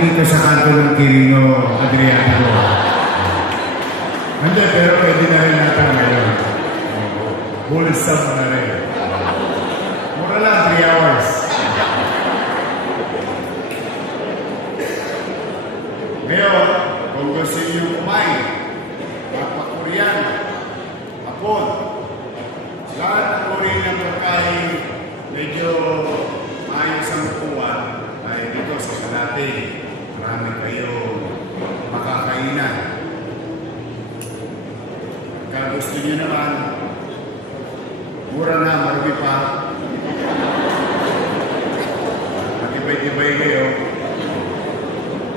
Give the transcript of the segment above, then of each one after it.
dito sa kanto ng Quirino Adriano. Hindi, pero pwede na rin natin ngayon. Wholesome na rin. Mura lang, 3 hours. Ngayon, kung gusto niyo kumain, Korean, Hapon, lahat ng Korean ng pagkain, medyo maayos ang kuwan, ay dito sa Kalate, marami kayo makakainan. Kaya gusto niyo naman, mura na, marami pa. Matibay-tibay kayo.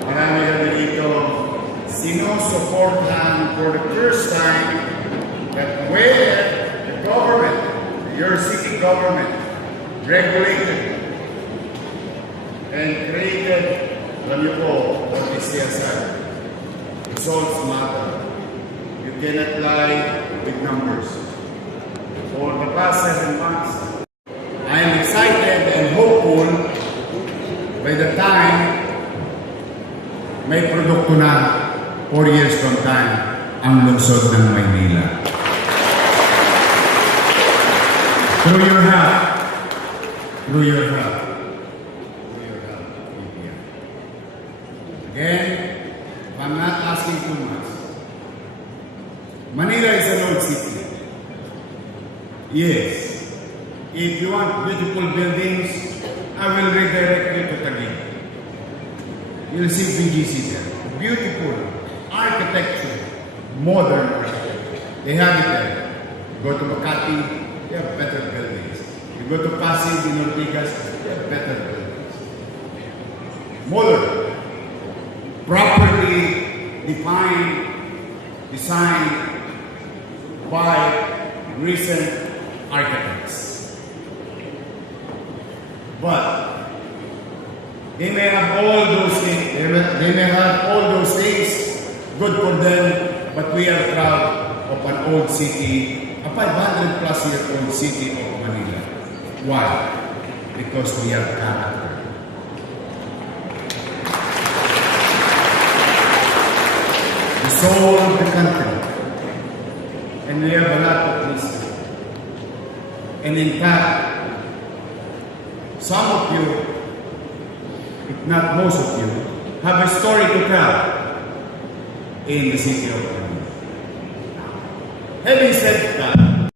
Marami kami dito sinusuportahan for the first time that where the government, your city government, regulated and created, alam niyo po, what is CSR? Results matter. You cannot lie with numbers. For the past 7 months, I am excited and hopeful by the time may produkto na 4 years from time ang lungsod ng Maynila. Through your help, through your help, through your help, again, I'm not asking too much. Manila is an old city. Yes. If you want beautiful buildings, I will redirect you to Taguig. You'll see BGC there. Beautiful architecture, modern architecture. They have it there. Go to Makati, they have better buildings. You go to Pasig, in Ortigas, they have better buildings. Modern, properly defined, designed by recent architects. But they may have all those things, they may have all those things, good for them, but we are proud of an old city, a 500 plus year old city of Manila. Why? Because we have character. The soul of the country. And we have a lot of history. And in fact, some of you, if not most of you, have a story to tell in the city of Manila. Having said that,